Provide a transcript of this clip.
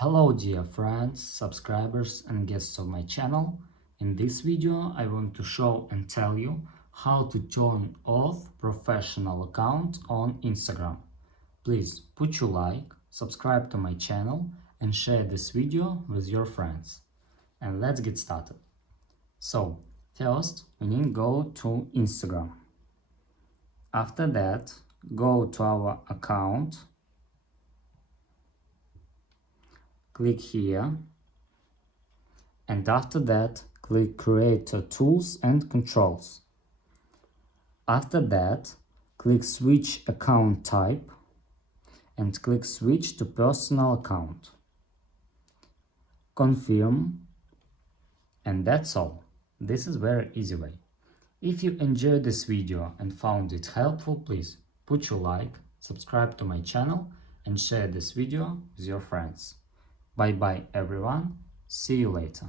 Hello dear friends, subscribers and guests of my channel. In this video I want to show and tell you how to turn off professional account on Instagram. Please put your like, subscribe to my channel and share this video with your friends. And let's get started. So first we need to go to Instagram. After that go to our account. Click here, and after that click Creator Tools and Controls. After that click Switch Account Type and click Switch to Personal Account. Confirm, and that's all. This is very easy way. If you enjoyed this video and found it helpful, please put your like, subscribe to my channel and share this video with your friends. Bye bye everyone, see you later.